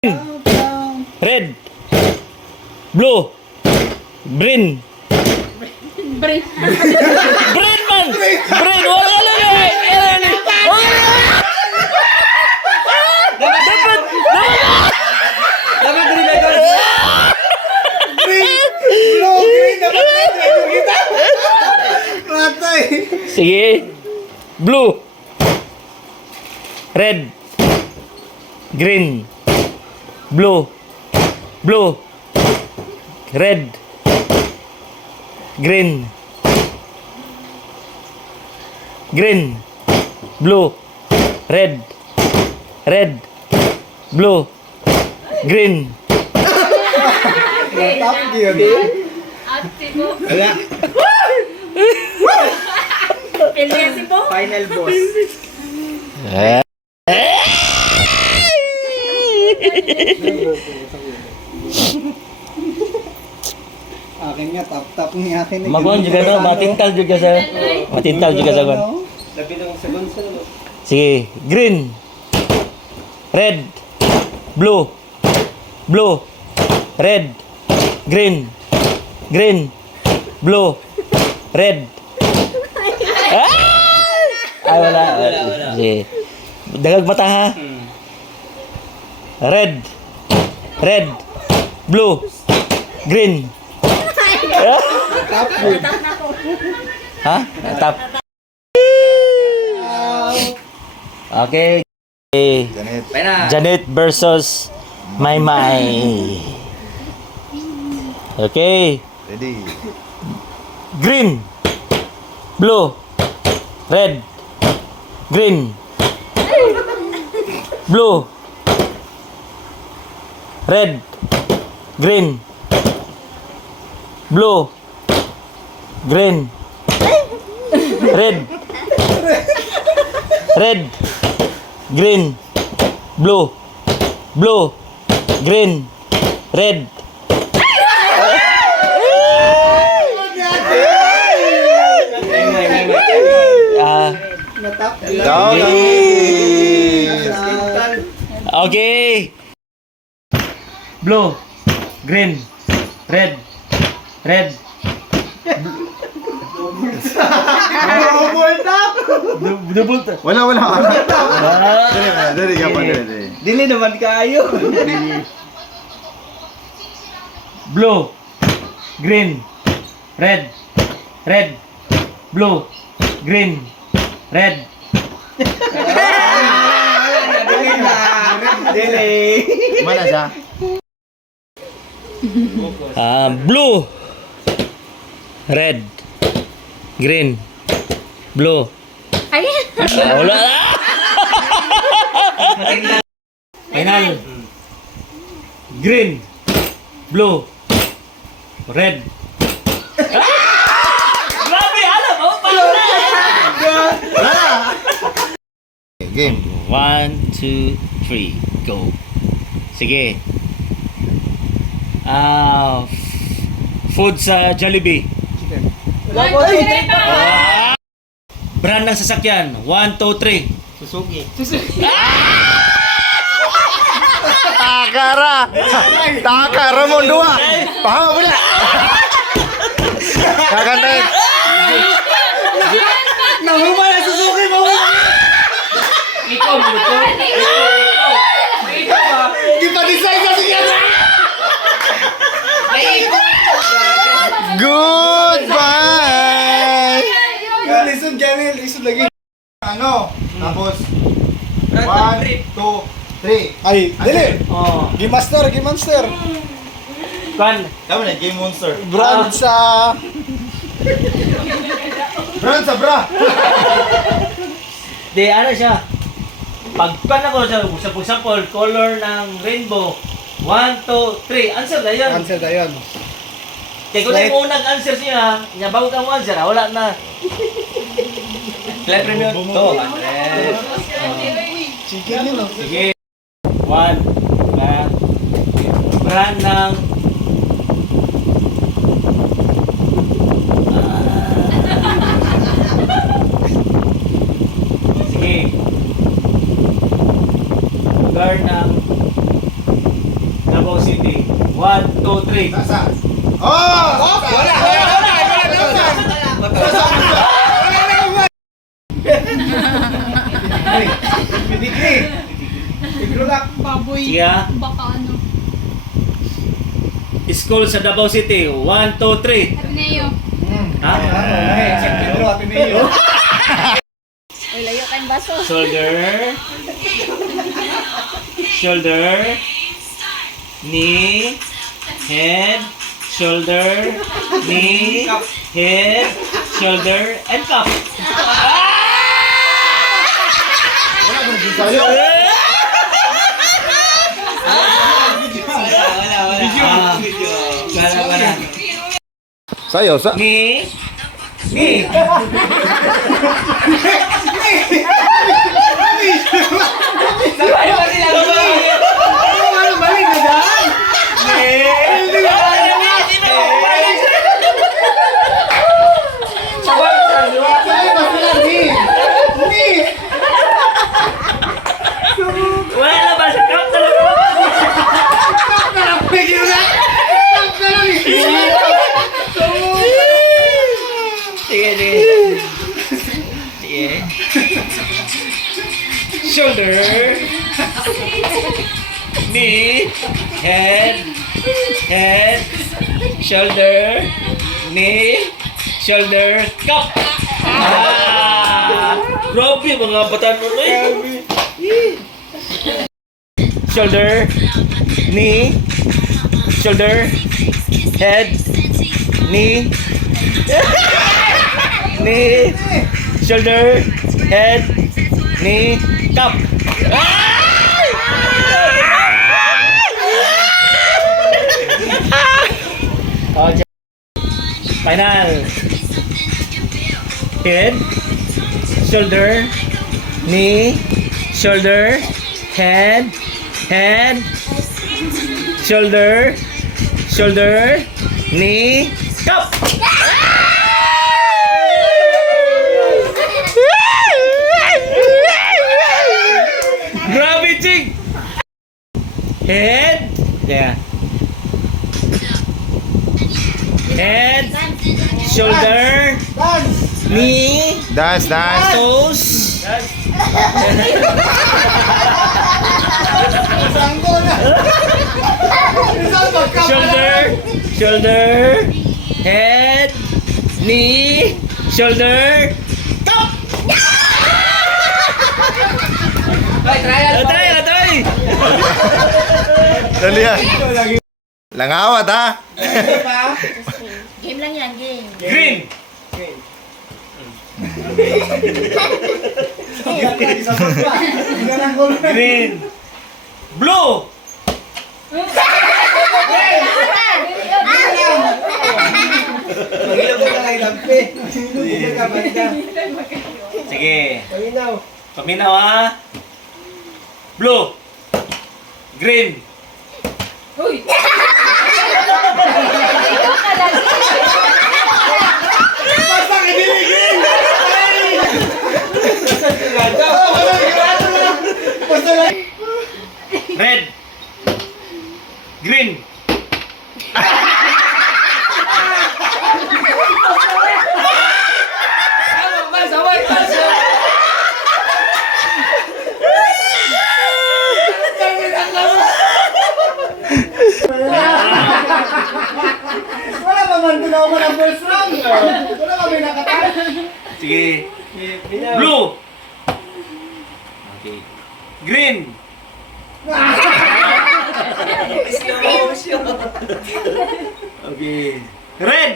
Red. Blue. Green. Brain. Brain man! Brain! Wala na yan! Dapat green na doon. Blue, green, dapat na kita. Matay. Sige. Blue. Red. Green. Blue. Blue. Red. Green. Green. Blue. Red. Red. Blue. Green. Top gear. Ate mo. Wala. Piliasi po. Final boss. Akin nga, top ni akin. Magwan juga sa matintal juga sa matintal juga sa gwan. Labi ng sagon sa loob. Sige, green. Red. Blue. Blue. Red. Green. Green. Blue. Red. Ay, wala. Sige. Dagag mata ha. Red. Red. Blue. Green. Top gear. Ha? Tap. Okay. Janet. Pena. Janet versus Maymay. Okay. Ready. Green. Blue. Red. Green. Blue. Red. Green. Blue. Green. Red. Red. Green. Blue. Blue. Green. Red. Ah, Natap. okay. Blue. Green. Red. Red. Double tap. Double. Wala. Dali ka pa, dali. Dili naman kayo. Blue. Green. Red. Red. Blue. Green. Red. Dili na. Dili. Mana siya? Blue. Red. Green. Blue. Ay. Wala na. Final. Green. Blue. Red. Grabe, alam mo, Game. 1, 2, 3, go. Sige. Food sa Jollibee. Brand ng sasakyan. 1, 2, 3. Suzuki. Takara mo dua. Paham mo na. Kakantay. Nahuma na Suzuki mo. Ikaw mo to. Ikaw ba? Ipa-design sa siya. Goodbye. Listen, Janel. Listen lagi. Ano? Tapos 1, 2, 3. Ay, dili. Oh. Game Master, Game Monster. Kan. Tama na, Game Monster. Brand sa... Brand sa bra. Di, ano siya? Pagpan ako sa sample, color ng rainbow. 1, 2, 3. Answer na yun. Answer na yun. Kaya kung na yung unang answer siya, niya bago kang answer, wala na. Play premium. To. Chicken yun, no? Sige. 1. Brand ng... Sige. Lugar ng 1, 2, 3. Sasa. Oh! Wala. Pidikri. Igrulak. Baboy. Sige ah. Baka ano. School sa Davao City. 1, 2, 3. Ateneo. Ha? Pedro, Happy Mayo. Uy, layo kayong baso. Shoulder. Shoulder. Knee. Head. Shoulder. Knee. Head. Shoulder. And cup. Wala ba naging sayo? Wala. Sayo, sa... Knee. Knee. Sabay ba sila? Ano, mali na daan? Sayo ba sila, ni? Ni! Wala na ba sa cup talaga? Bigyan na! Stop na lang eh! Sige. Shoulder. Knee. Head. Shoulder. Knee. Shoulder. Cup. Grabe mga batan mo na Shoulder. Knee. Shoulder. Head. Knee. Knee. Shoulder. Head. Knee. Cup. Okay. Final. Head. Shoulder. Knee. Shoulder. Head. Shoulder. Knee. Cup. Grabe, Ching! Head. Yeah. Head. Shoulder. Knee. Dance. Toes. Sangko na! Shoulder. Head. Knee. Shoulder. Cup! Try! Dali yan. Langawat ha? Game lang yan, game. Green. Green. Blue. Sige. Paminaw ha. Blue. Green. Uy! Basta kiniligin! Basta lang! Red. Green. Wala pa man tinaw mo ng first round. Wala pa may nakatay. Sige. Blue. Okay. Green. Okay. Red.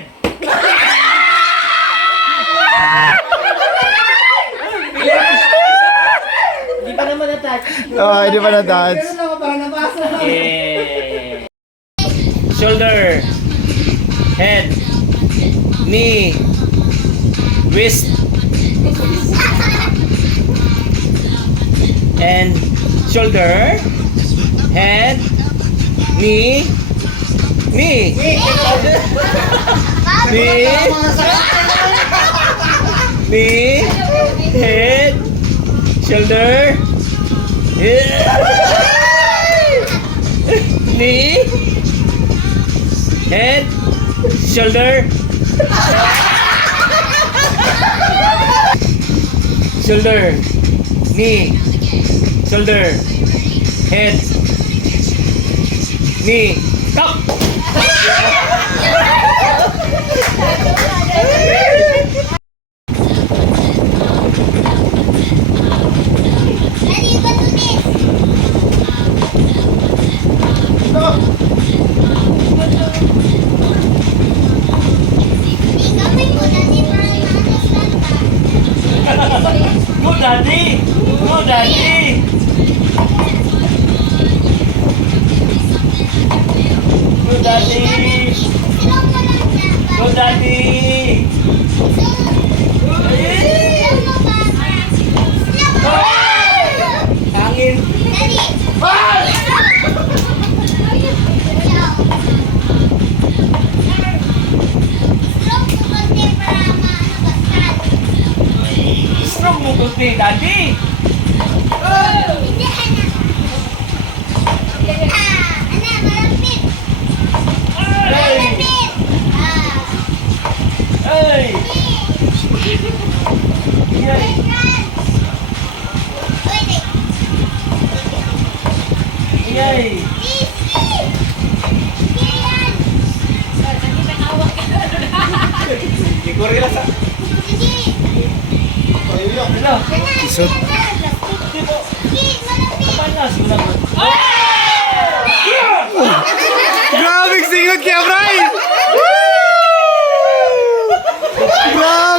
Oh, hindi pa na-dance. Ganun lang ako para nabasa. Okay. Shoulder. Head. Knee. Wrist. And shoulder. Head. Knee. Knee. Knee. Knee. Head. Shoulder. Knee. Head. Shoulder. Shoulder. Knee. Shoulder. Head. Knee. Top. Go daddy. Go daddy. Go daddy. Go daddy. Angin. Strong mo kunti, daddy. Hey. Yay. Yay. Ikuri lang sa. Ano? Isot. Kapal na, siguro na. Grabe singot kaya, Bray! Grabe!